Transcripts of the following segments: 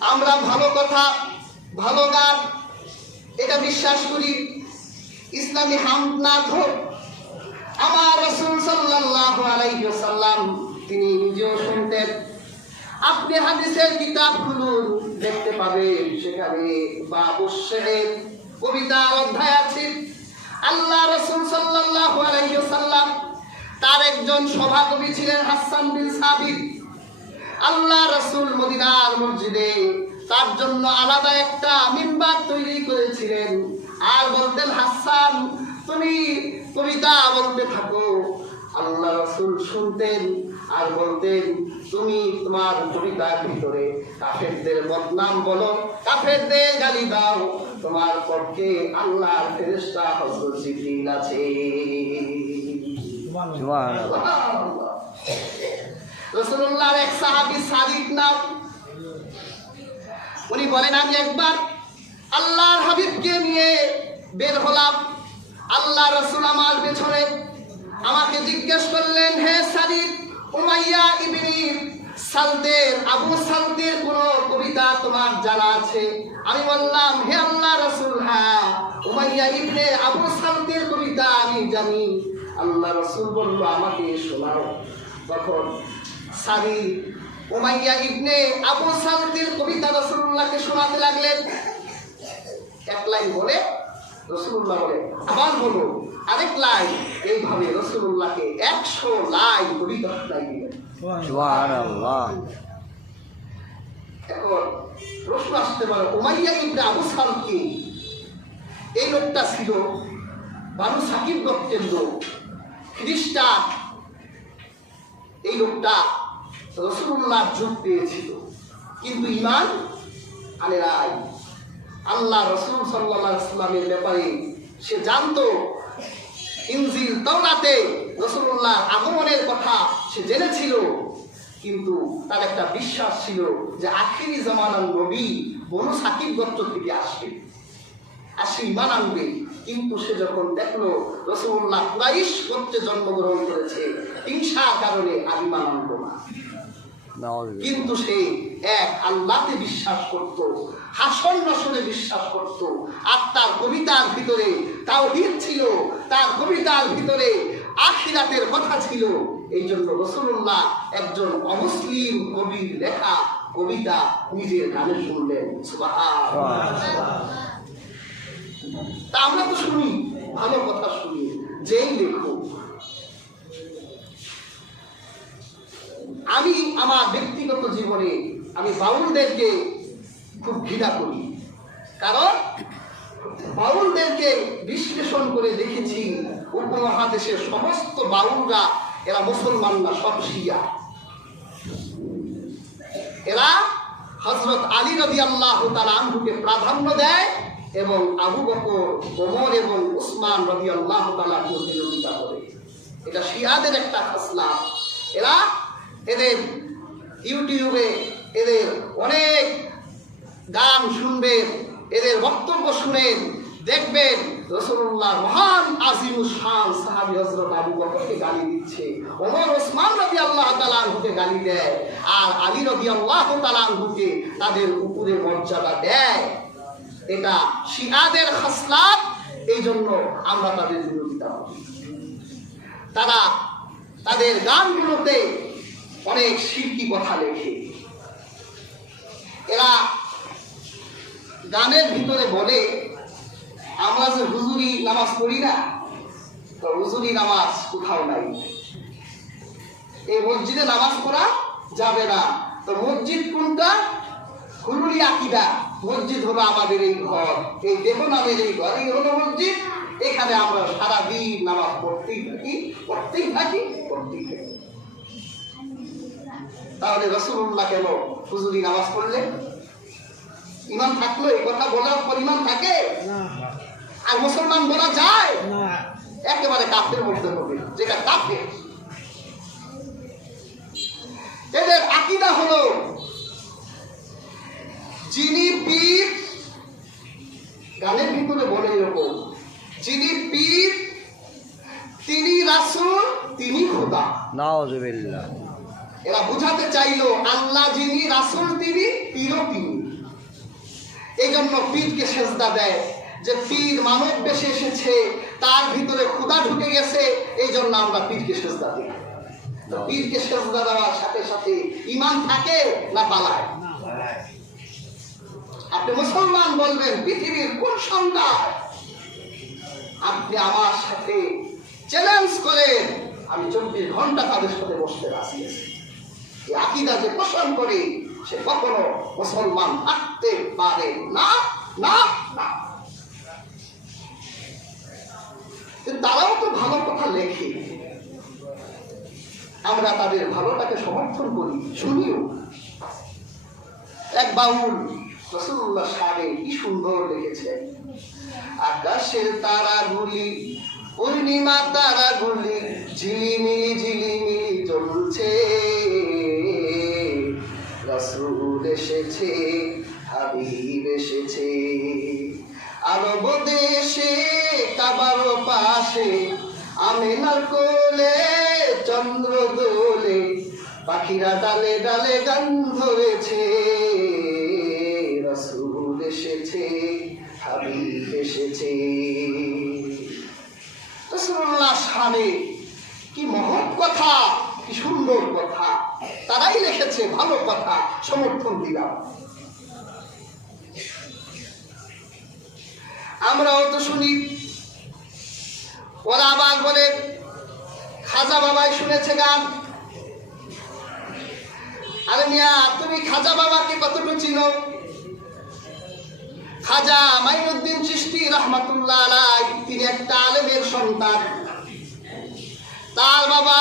আমরা ভালো কথা, ভালো গান এটা বিশ্বাস করি, ইসলামী হামদ নাত হোক। আমার রাসূল সাল্লাল্লাহু আলাইহি ওয়াসাল্লাম তিনি নিজেও শুনতেন। আপনি হাদিসের কিতাব খুলুন, দেখতে পাবেন সেখানে বাবুস শির কবিতার অধ্যায় আছে। আল্লাহ রাসূল সাল্লাল্লাহু আলাইহি ওয়াসাল্লাম তার একজন সভাকবি ছিলেন হাসান বিন সাবিত। আল্লাহ রাসূল মদিনার মসজিদে তার জন্য আলাদা একটা মিম্বার তৈরি করেছিলেন আর বলতেন, হাসান তুমি কবিতা বলতে থাকো। আল্লাহ রাসূল শুনতেন আর বলতেন, তুমি তোমার কবিতার ভিতরে কাফেরদের বদনাম বলো, কাফেরদের গালি দাও, তোমার পক্ষে আল্লাহর ফেরেশতা হযরত জিবরিল আছে। সুবহানাল্লাহ। রাসূলুল্লাহর এক সাহাবী সাদিক নাম, উনি বলেন, আমি একবার আল্লাহর হাবিবকে নিয়ে বের হলাম। আল্লাহ রাসূল আমার পেছনে, আমাকে জিজ্ঞেস করলেন, হে সাদিক, উমাইয়া ইবনে সালতের, আবু সালতের কোন কবিতা তোমার জানা আছে? আমি বললাম, হে আল্লাহ রাসূল, হ্যাঁ, উমাইয়া ইবনে আবু সালতের কবিতা আমি জানি। আল্লাহ রাসূল বলল, আমাকে শোনাও। তখন সাদিক উমাইয়া ইবনে আবু সালতের কবিতা রাসূলুল্লাহকে শোনাতে লাগলেন। এক লাইন বলে রাসূলুল্লাহ বলে, আবার বলো আরেক লাইন। এইভাবে রাসূলুল্লাহকে 100 লাইন কবিতা শোনাইলেন। সুবহানাল্লাহ। এখন প্রশ্ন আসতে পারে, উমাইয়া ইবনে আবু সালত কি? এই লোকটা ছিল বানু সাকিব গোত্রের লোক, খ্রিস্টান। এই লোকটা রাসূলুল্লাহ যুগ পেয়েছিল কিন্তু ঈমান আনে নাই। আল্লাহ রাসূল সাল্লাল্লাহু আলাইহি ওয়াসাল্লামের ব্যাপারে সে জানতো, ইনজিল তাওরাতে রাসূলুল্লাহ আগমনের কথা সে জেনেছিল, কিন্তু তার একটা বিশ্বাস ছিল যে আখিরি জামানার নবী বনু সাকিব গোত্র থেকে আসবে আর সে ঈমান আনবে। কিন্তু সে যখন দেখলো রাসূলুল্লাহ কুরাইশ গোত্রে জন্মগ্রহণ করেছে, হিংসার কারণে আর ঈমান আনলো না। কিন্তু সে এক আল্লাহতে বিশ্বাস করত, হাসন নসনে বিশ্বাস করত, আর তার কবিতার ভিতরে তাওহীদ ছিল, তার কবিতার ভিতরে আখিরাতের কথা ছিল। এই জন্য রাসূলুল্লাহ একজন অমুসলিম কবির লেখা কবিতা নিজের কানে শুনলেন। সুবহানাল্লাহ। তা আমরা তো শুনি, ভালো কথা শুনি, যেই লেখক। আমি আমার ব্যক্তিগত জীবনে আমি বাউলদেরকে খুব ঘৃণা করি, কারণ বাউলদেরকে বিশ্লেষণ করে দেখেছি উপমহাদেশের সমস্ত বাউলরা এরা মুসলমান না, সব শিয়া। এরা হযরত আলী রাদিয়াল্লাহু তাআলা আনহুকে প্রাধান্য দেয় এবং আবু বকর, ওমর এবং উসমান রাদিয়াল্লাহু তাআলার বিরোধিতা করে। এটা শিয়াদের একটা খাসলাত। এরা এদের ইউটিউবে এদের অনেক গান শুনবেন, এদের বক্তব্য শুনেন, দেখবেন রাসূলুল্লাহ মহান আজিমুস শান সাহাবী হযরত আবু বকরকে গালি দিচ্ছে, ওমর ওসমান রাদিয়াল্লাহু তাআলা আনহুকে গালি দেয়, আর আলী রাদিয়াল্লাহু তাআলা আনহুকে তাদের উপরে মর্যাদা দেয়। এটা শিয়াদের খাসলাত। এই জন্য আমরা তাদের বিরোধিতা করি। তারা তাদের গানগুলোতে অনেক শিরকি কথা লেখে। এরা গানের ভিতরে বলে, আমরা যে হুজুরি নামাজ পড়ি না, তো হুজুরি নামাজ কোথাও নাই, এই মসজিদে নামাজ পড়া যাবে না। তো মসজিদ কোনটা? হুলুলি আকীদা। মসজিদ হলো আমাদের এই ঘর, এই দেহ নামের এই ঘর, এই হলো মসজিদ। এখানে আমরা সারাদিন নামাজ পড়তেই থাকি, পড়তেই থাকি, পড়তেই থাকি। তাহলে রাসূলুল্লাহ কেন হুজুরি নামাজ পড়লেন? ঈমান থাকলো এই কথা বলার পর ঈমান থাকে? আর মুসলমান বলা যায়? একেবারে কাফের মধ্যে হবে, যেটা কাফের। এদের আকীদা হলো, যিনি পীর, গানের ভিতরে বলে এরকম, যিনি পীর তিনি রাসূল, তিনি খোদা। নাউযুবিল্লাহ। এরা বুঝাতে চাইলো আল্লাহ যিনি, রাসূল তিনি, পীরও তিনি। এই জন্য পীরকে সেজদা দেয়, যে পীর মানব বেশে এসেছে, তার ভিতরে ক্ষুধা ঢুকে গেছে, এই জন্য আমরা পীরকে সেজদা দিই। পীরকে সেজদা দেওয়ার সাথে সাথে ঈমান থাকে না পালায়? আপনি মুসলমান বলবেন পৃথিবীর কোন সংখ্যায়, আপনি আমার সাথে চ্যালেঞ্জ করেন, আমি 24 ঘন্টা তাদের সাথে বসতে রাজি আছি। এই আকীদা যে পোষণ করে সে কখনো মুসলমান থাকতে পারে না, না, না। তারাও তো ভালো কথা লেখে, আমরা তাদের ভালোটাকে সমর্থন করি, শুনিও। এক বাউল রাসূলুল্লাহ সাহেব কি সুন্দর লিখেছেন, আকাশের তারাগুলি পূর্ণিমা তারাগুলি ঝিলিমিলি ঝিলিমিলি জ্বলছে, রাসূল এসেছে, হাবিব এসেছে, আরব দেশে কাবার পাশে আমিনার কোলে চন্দ্র দোলে, পাখিরা ডালে ডালে গান ধরেছে, রাসূল এসেছে, হাবিব এসেছে। রাসূলুল্লাহ শানে কি মহৎ কথা, কি সুন্দর কথা, তারাই লিখেছে, ভালো কথা, সমর্থন দিলাম। আমরাও তো শুনি, ওরা আবার বলে খাজা বাবাই শুনেছে গান। আরে মিয়া, তুমি খাজা বাবাকে কতটুকু চিনো? খাজা মাইনুদ্দিন চিশতি রাহমাতুল্লাহ আলাইহি, তিনি একটা আলেমের সন্তান। তার বাবা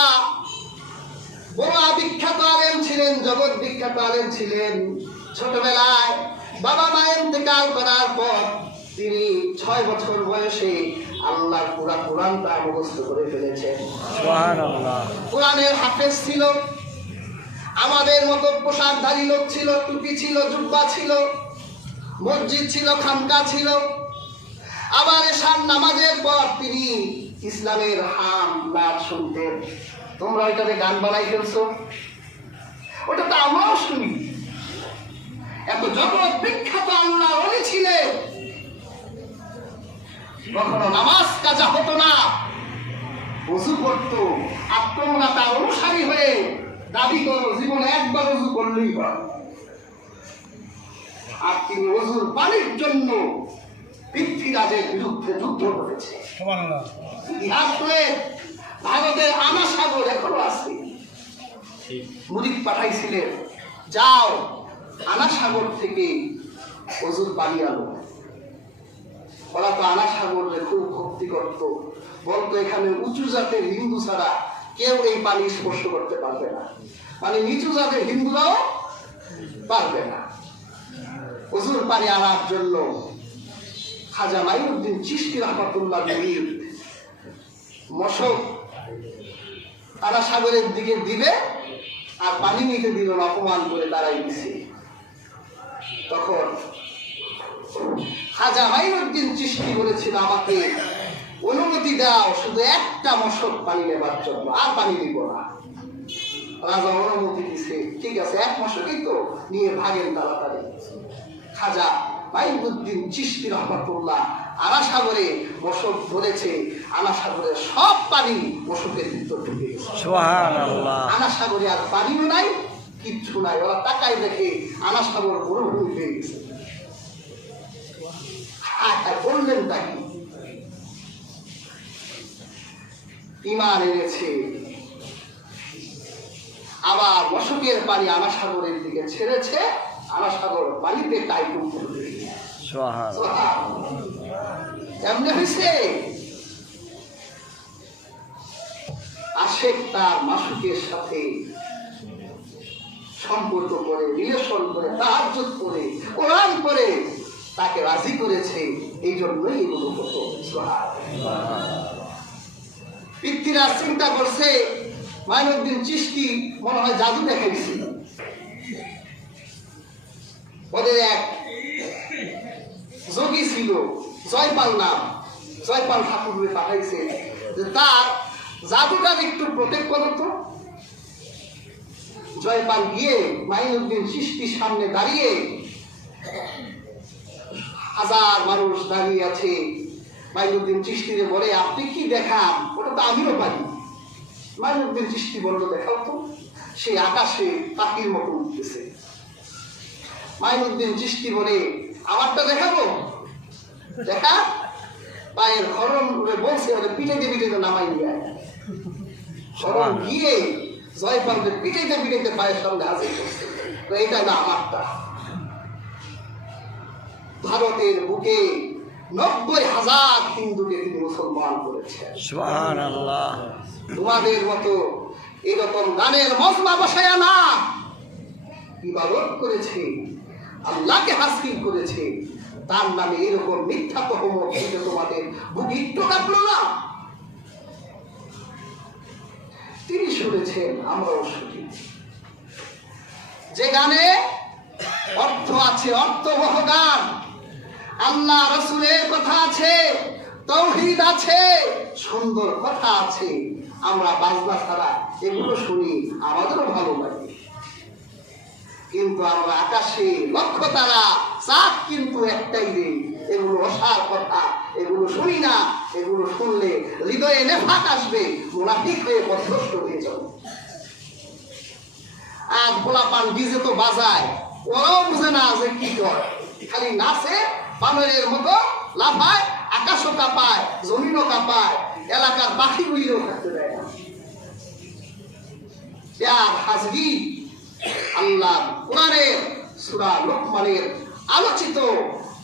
বড় বিখ্যাত আলেম ছিলেন, জগৎ বিখ্যাত আলেম ছিলেন। ছোটবেলায় বাবা মা ইন্তেকাল করার পর তিনি 6 বছর বয়সে আল্লাহর পুরা কোরআনটা মুখস্থ করে ফেলেছেন। সুবহানাল্লাহ। কোরআনের হাফেজ ছিল। আমাদের মতো পোশাকধারী লোক ছিল, টুপি ছিল, জুব্বা ছিল, মসজিদ ছিল, খানকা ছিল। আবার এশার নামাজের পর তিনি ইসলামের হাম নাচ শুনতেন। তোমরা ওইটাতে গান বানাই ফেলছো, ওটা তো আমরাও শুনি। এত জগৎ বিখ্যাত আল্লাহ ওলি ছিলেন, কখনো নামাজ কাজা হতো না, ওযু করতো। আর তোমরা তার অনুসারী হয়ে দাবি করো জীবনে একবার ওযু করলেই হয়। আর তিনি ওযুর পানির জন্য পৃথ্বীরাজের বিরুদ্ধে যুদ্ধ করেছে। ইতিহাস করে ভারতের আনা সাগর এখনো আছে। মুরিদ পাঠাইছিলেন, যাও আনা সাগর থেকে ওযুর পানি আনো। ওরা তো আনা সাগরে খুব ভক্তি করত, বলতো এখানে উঁচু জাতের হিন্দু ছাড়া কেউ এই পানি স্পর্শ করতে পারবে না, মানে নিচু জাতের হিন্দুরাও পারবে না। ওযুর পানি আনার জন্য খাজা মাইনুদ্দিন চিশতি রাহমাতুল্লাহ আলাইহি মশক আনা সাগরের দিকে দিবে, আর পানি নিতে দিল না, অপমান করে দাঁড়াই দিছে। তখন খাজা মাইনুদ্দিন চিশতি বলেছিল, আমাকে অনুমতি দাও শুধু একটা মশক পানি নেবার জন্য, আর পানি দিব না। রাজা অনুমতি দিছে, ঠিক আছে, এক মশকই তো, নিয়ে ভাগেন তাড়াতাড়ি। খাজা মাইনুদ্দিন চিশতি রাহমাতুল্লাহ আনা সাগরে মশক ধরেছে, আনা সাগরের সব পানি মশকের ভিতর ঢুকে গেছে। সুবহানাল্লাহ। আনা সাগরে আর পানিও নাই, কিচ্ছু নাই। ওরা তাকায় দেখে আনা সাগর মরুভূমি হয়ে গেছে। বললেন তাকে ঈমান এনেছে। আবার মশকের পানি আনা সাগরের দিকে ছেড়েছে, আনা সাগর পানিতে টাইটুম করবে। এমনি হয়েছে আশেক তার মাসুকের সাথে সম্পর্ক করে, রিলেশন করে, তাহাজ্জুদ করে, কোরআন করে তাকে রাজি করেছে। এই জন্যই এগুলো হতো। পৃথ্বীরাজ চিন্তা করছে মাইনুদ্দিন চিশতি মনে হয় জাদু দেখাইছিল। ওদের এক যোগী ছিল, জয়পাল নাম, জয়পাল ঠাকুরে পাঠাইছে যে তার জাদুটার একটু প্রটেক্ট করো তো। জয়পাল গিয়ে মাইনুদ্দিন চিশতির সামনে দাঁড়িয়ে হাজার মানুষ দাঁড়িয়ে আছে। মাইনুদ্দিন চিশতিরে বলে, আপনি কি দেখান? ওটা তো আমিও পারি। মাইনুদ্দিন চিশতি বলল, দেখাও তো। সে আকাশে পাখির মতো উঠতেছে। মাইনুদ্দিন চিশতি বলে, আমারটা দেখাবো? দেখা। পায়ের খরম বলছে, পিটাইতে পিটাইতে নামাই নিয়ে আয়। খরম গিয়ে জয়পালকে পিটাইতে পিটাইতে পায়ের সামনে হাজির করছে। তো এটা না আমারটা। ভারতের বুকে ৯০,০০০ হিন্দুকে তিনি মুসলমান করেছেন। সুবহানাল্লাহ। তোমাদের মতো এরকম গানের মজমা বসায়া না, ইবাদত করেছে, আল্লাহকে হাসিল করেছে, তার নামে এরকম মিথ্যা তহমত এটা তোমাদের বুকে একটু কাঁপলো না? তিনি শুনেছেন, আমরাও শুনি। যে গানে অর্থ আছে, অর্থবহ গান, আল্লাহ রসুলের কথা আছে, তাওহীদ আছে, সুন্দর কথা আছে, আমরা বাজনা ছাড়া এগুলো শুনি, আমাদেরও ভালো লাগে। কিন্তু আমরা আকাশে লক্ষ তারা, চাঁদ কিন্তু একটাই রে, এগুলো অসার কথা, এগুলো শুনি না। এগুলো শুনলে হৃদয়ে নেফাক আসবে, মুনাফিক হয়ে পথভ্রষ্ট হয়ে যাব। আর পোলাপান ডিজে তো বাজায়, ওরাও বুঝে না যে কি করে, খালি নাচে, বানরের মতো লাফায়, আকাশও কাঁপায়, জমিনও কাঁপায়, এলাকার পাখিগুলিও থাকতে দেয় না। হাজরি, আল্লাহ কোরআনের সূরা লোকমানের আলোচিত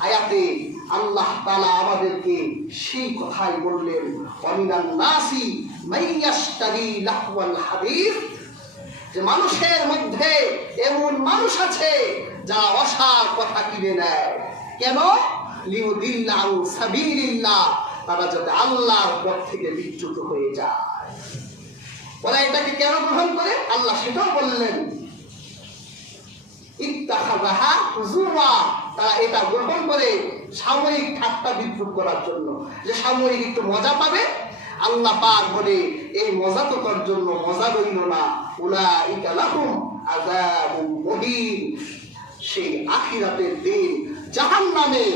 আয়াতে আল্লাহ তাআলা আমাদেরকে সেই কথাই বললেন, ওয়ামিনান নাসি মাইয়াশতারি লাহওয়াল হাদিস, যে মানুষের মধ্যে এমন মানুষ আছে যারা অসার কথা কিনে নেয়। কেন? লিউদিল্লা আন সাবিলিল্লাহ, তারা যাতে আল্লাহর পথ থেকে বিচ্যুত হয়ে যায়। ওরা এটাকে কেন গ্রহণ করে? আল্লাহ সেটাও বললেন, ইত্তাখাযাহা হুজুওয়া, তারা এটা গ্রহণ করে সাময়িক ঠাট্টা বিদ্রুপ করার জন্য, যে সাময়িক একটু মজা পাবে। আল্লাহ পাক বলে, এই মজা তো তোর জন্য মজা রইল না, উলাইকা লাহুম আযাবুম মুহিন, সেই আখিরাতের দিন জাহান্নামে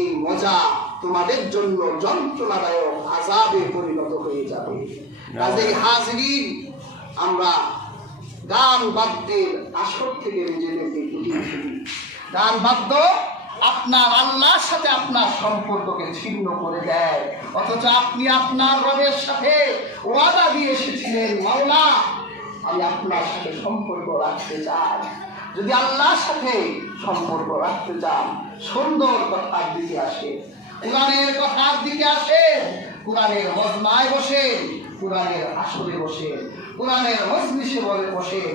এই মজা তোমাদের জন্য যন্ত্রণাদায়ক আযাবে পরিণত হয়ে যাবে। কাজেই হাজরিন, আমরা গান বাদ্যের আসর থেকে নিজেদেরকে গুটিয়ে ফেলি। গান বাদ্য আপনার আল্লাহর সাথে আপনার সম্পর্ককে ছিন্ন করে দেয়, অথচ আপনি আপনার রবের সাথে ওয়াদা দিয়ে এসেছিলেন, মাওলা আমি আপনার সাথে সম্পর্ক রাখতে চাই। যদি আল্লাহর সাথে সম্পর্ক রাখতে চান, সুন্দর কথার দিকে আসে, কোরআনের কথার দিকে আসে, কোরআনের মজমায় বসেন, কোরআনের আসরে বসেন, কোরআনের মজলিসে বসেন,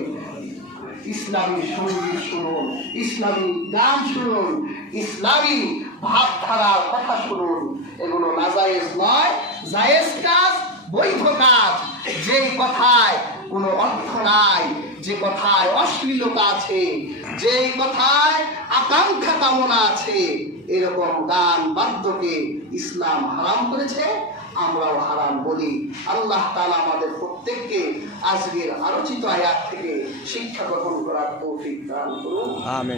ইসলামী সঙ্গীত শুনুন, ইসলামী গান শুনুন, ইসলামী ভাবধারার কথা শুনুন। এগুলো নাজায়েজ নয়, জায়েজ কাজ, বৈধ কাজ। যেই কথায় কোনো অর্থ নাই, যে কথায় অশ্লীলতা আছে, যেই কথায় আকাঙ্ক্ষা কামনা আছে, এরকম গান বাদ্যকে ইসলাম হারাম করেছে, আমরাও হারাম বলি। আল্লাহ তাআলা আমাদের প্রত্যেককে আজকের আলোচিত আয়াত থেকে শিক্ষা গ্রহণ করার তৌফিক দান করুন। আমিন।